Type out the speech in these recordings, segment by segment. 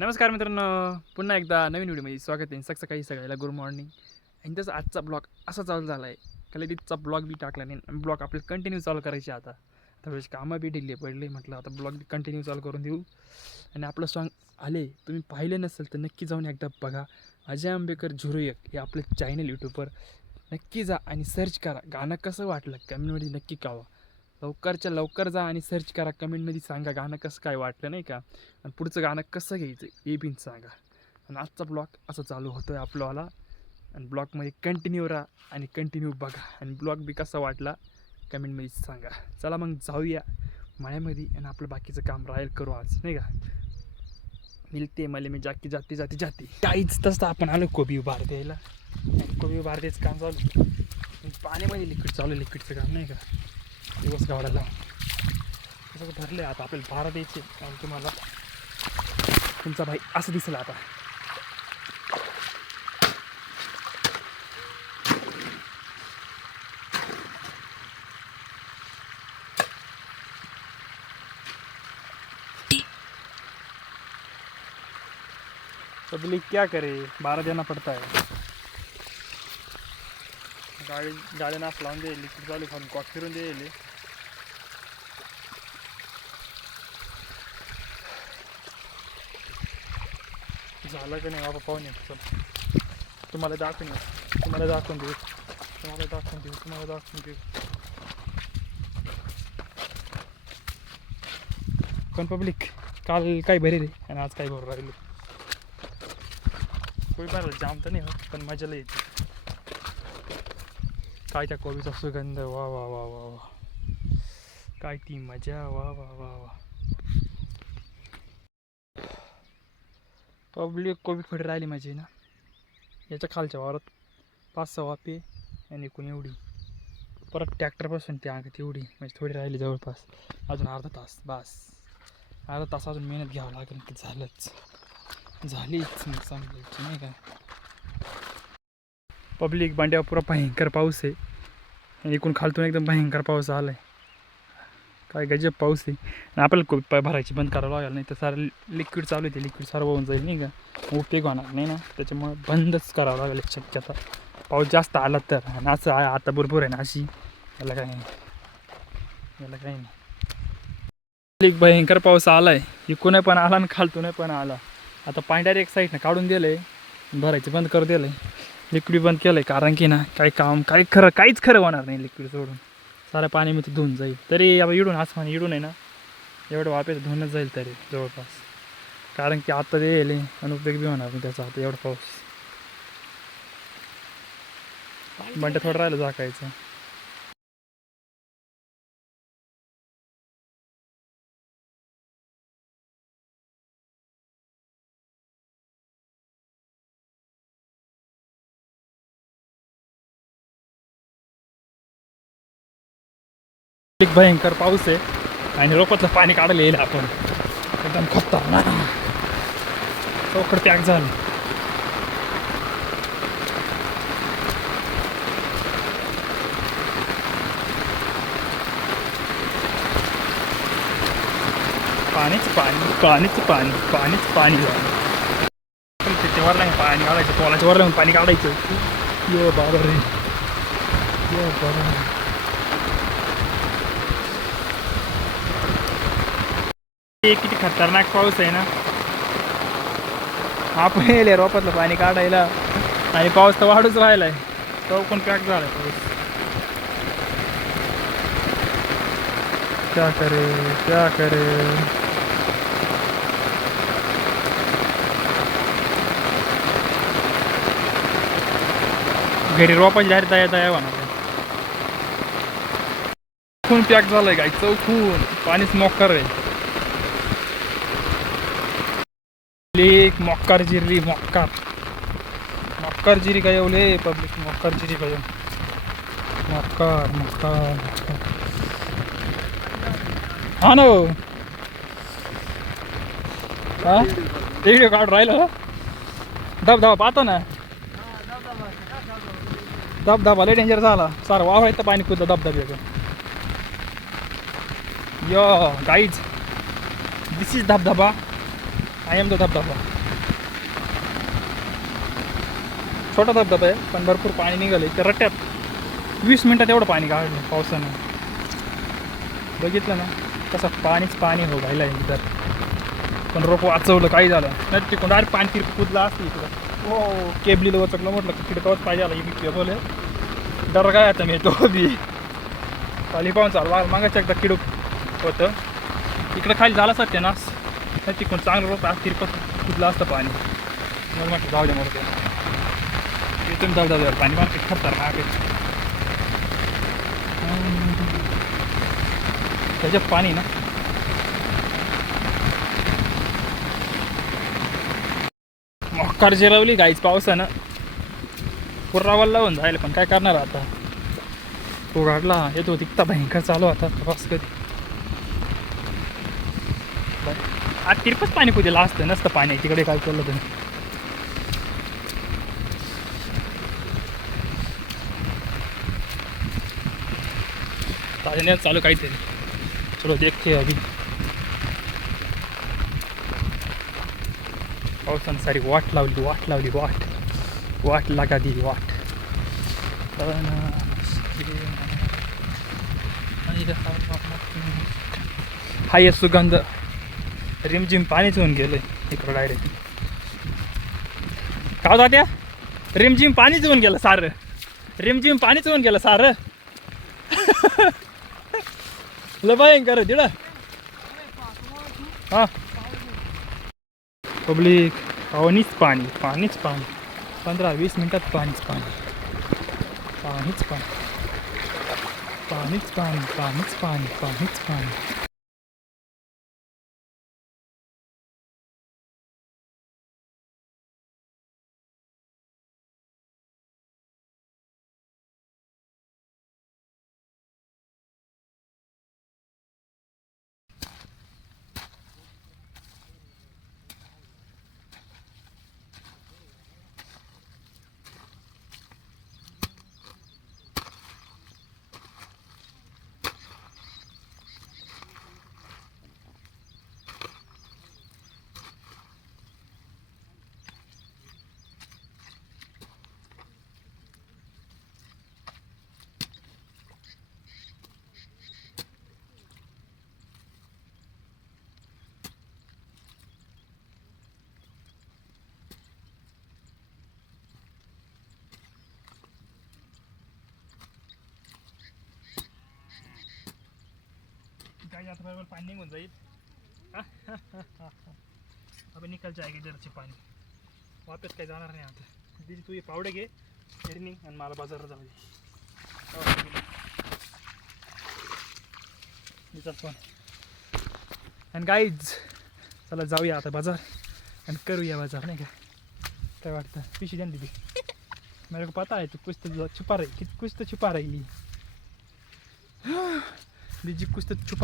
नमस्कार मित्रांनो, पुन्हा एकदा नवीन व्हिडिओमध्ये स्वागत आहे. सकाळी सगळ्याला गुड मॉर्निंग. आणि तसं आजचा ब्लॉग असा चालू झाला आहे. कलेडीचा ब्लॉग बी टाकला नाही. ब्लॉग आपल्याला कंटिन्यू चालू करायचे आता. त्यावेळेस कामं बी ढिल्ले पडले. म्हटलं आता ब्लॉग कंटिन्यू चालू करून देऊ. आणि आपलं सॉन्ग आले, तुम्ही पाहिले नसेल तर नक्की जाऊन एकदा बघा. अजय आंबेकर 01 हे आपलं चॅनल यूट्यूबवर नक्की जा आणि सर्च करा. गाणं कसं वाटलं कमेंटमध्ये नक्की कळवा. लवकरच्या लवकर जा आणि सर्च करा. कमेंटमध्ये सांगा गाणं कसं काय वाटलं, नाही का. आणि पुढचं गाणं कसं घ्यायचं हे पण सांगा. आणि आजचा ब्लॉग असं चालू होतो आहे आपल्याला. आणि ब्लॉगमध्ये कंटिन्यू राहा आणि कंटिन्यू बघा. आणि ब्लॉग बी कसा वाटला कमेंटमध्ये सांगा. चला मग जाऊया मळ्यामध्ये आणि आपलं बाकीचं काम राहील करू आज, नाही का. मिळते मला मी जाती काहीच तसं आपण आलो कोबी उभार द्यायला. आणि कोबी उभार द्यायचं काम चालू. पाण्यामध्ये लिक्विड चालू आहे, लिक्विडचं काम, नाही का. दिवस गावडायला कसं भरले. आता आपल्याला भारा द्यायचे आणि तुम्हाला तुमचा भाई असं दिसेल आता. पब्लिक क्या करे, भारा देना पड़ता है. गाडी नाफ लावून दे, लिक्विड चालू खाऊन कॉक फिरून देईल. झालं का नाही बाबा, पाहून येतो. चल तुम्हाला दाखवून देऊ. पण पब्लिक काल काही भरे रे आणि आज काही भरू राहिले. कोबी भरायला जाम तर नाही होत, पण मजाला येते. काय त्या कोबीचा सुगंध, वा वा वा वा वा, काय ती मजा, वा वा वा वा. पब्लिक कोबी फडी राहिली माझी ना. याच्या खालच्या वावरात 5-6 वाफे आणि एकूण एवढी. परत ट्रॅक्टरपासून त्या अंगात एवढी, म्हणजे थोडी राहिली जवळपास. अजून अर्धा तास, बस अर्धा तास अजून मेहनत घ्यावं लागेल की झालीच मग सांगायची, नाही का. पब्लिक बांड्यावर पुरा भयंकर पाऊस आहे. आणि एकूण खालतून एकदम भयंकर पाऊस आला आहे. काय गजब पाऊस आहे. आणि आपल्याला भरायची बंद करावं लागेल, नाही तर सारं लिक्विड चालू आहे. ते लिक्विड सारं होऊन जाईल, नाही का. उपयोग होणार नाही ना, त्याच्यामुळं बंदच करावं लागेल शक्यता. पाऊस जास्त आला तर. आणि असं आता भरपूर आहे ना अशी, याला काही नाही. एक भयंकर पाऊस आला आहे. इकून पण आला आणि खालतून पण आला. आता पाणी डायरेक्ट साईडनं काढून दिलं आहे, भरायचं बंद करून दिलं आहे, लिक्विड बंद केलं आहे. कारण की ना काहीच खरं होणार नाही लिक्विड सोडून. सारं पाणी मी ते धुवून जाईल. तरी आता इडून आसमान इडून आहे ना, एवढं वापेचं धुवूनच जाईल तरी जवळपास. कारण की आता ते येईल आणि उपयोग बी होणार नाही त्याचा. आता एवढा पाऊस बंट थोडं राहिलं झाकायचं. एक भयंकर पाऊस आहे आणि रोपातलं पाणी काढायला येईल आपण. एकदम खतरनाक चौकड पॅक झालं. पाणीच पाणी झालं. ते वरला पाणी काढायचं, पोलाच्या वरला पाणी काढायचं. यो बाबा रे, यो बाबा. किती खतरनाक पाऊस आहे ना. आपण येईल रोपातलं पाणी काढायला आणि पाऊस तर वाढूच राहिलाय. तो पण पॅक झाला पाऊस. क्या करे. घरी रोपाची डायरेक्ट दया होणार. खून पॅक झालंय काय, चौकून पाणीच मोक्कर आहे. मक्कार जिरी काय येवले पब्लिक. मक्कार जिरी काय मक्कार हा ना. हा व्हिडिओ काढून राहिलं. धबधबा पाहतो ना, धबधबा लय डेंजर झाला. सारं वावरायचं पाणी कुठं धबधब्याचं. यो गाईज, दिस इज धबधबा कायमचा धबधबा, छोटा धबधबा आहे पण भरपूर पाणी निघाले त्या रट्ट्यात. 20 मिनटात एवढं पाणी काढलं पावसानं. बघितलं ना कसं पाणीच पाणी हो राहिलं आहे इथं. पण रोप वाचवलं, काही झालं नाही तिकडून डायरेक्ट पाणी तिरपं कुदलं असतं इकडं. हो केबलीला वचकलं, म्हटलं तिकडे कवच पाहिजे आला मी केबल आहे डर काय आता मी तो बी खाली पाहून चालू मागायचं एकदा किडूक होतं इकडं खाली झाला सत्यानाश. नाही तिकडून चांगलं रोप आज तिरपत कुदलं असतं पाणी. मग म्हटलं जाऊ दे मोठं इथून जाऊ पाणी मार्केट खपतात मार्केट त्याच्यात पाणी ना. मोकार जिरवली गाईच पावसानं, पुरावाला लावून जायला पण काय करणार आता. तो गाडला येतो तिकता भयंकर चालू आता प्रवास कधी. आज तिरपच पाणी कुठेला असतं नसतं पाणी तिकडे काय केलं तर. ताज्याने चालू काहीतरी. चलो देखते अभी. पावसानं सारी वाट लावली वाट लागा दी वाट. हा ये सुगंध रिमझिम पाणीच होऊन गेलंय इकडं डायरेक्ट. का जात्या रिमझिम पाणीच होऊन गेलं सारं. रिमझिम पाणीच होऊन गेलं सारं. लय भयंकर तिकडं. हां पब्लिक पाणीच पाणी 15-20 मिनटात पाणीच पाणी. काय आता बरोबर पाणी निघून जाईल. अबे निकल जाएगी इधरचे पाणी वापस काही जाणार नाही आता. दिदी तू हे पावडे घे हिरणी आणि मला बाजारात जाऊ दे. पण आणि गाईज चला जाऊया आता बाजार आणि करूया बाजार नाही का. काय वाटतं पिशी द्या दीदी. मेरे को पता है तू कुछ तो छुपा रही दीदी कुछ तो छुपा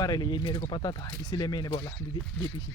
रही है, ये मेरे को पता था इसीलिए मैंने बोला दीदी ये पीछे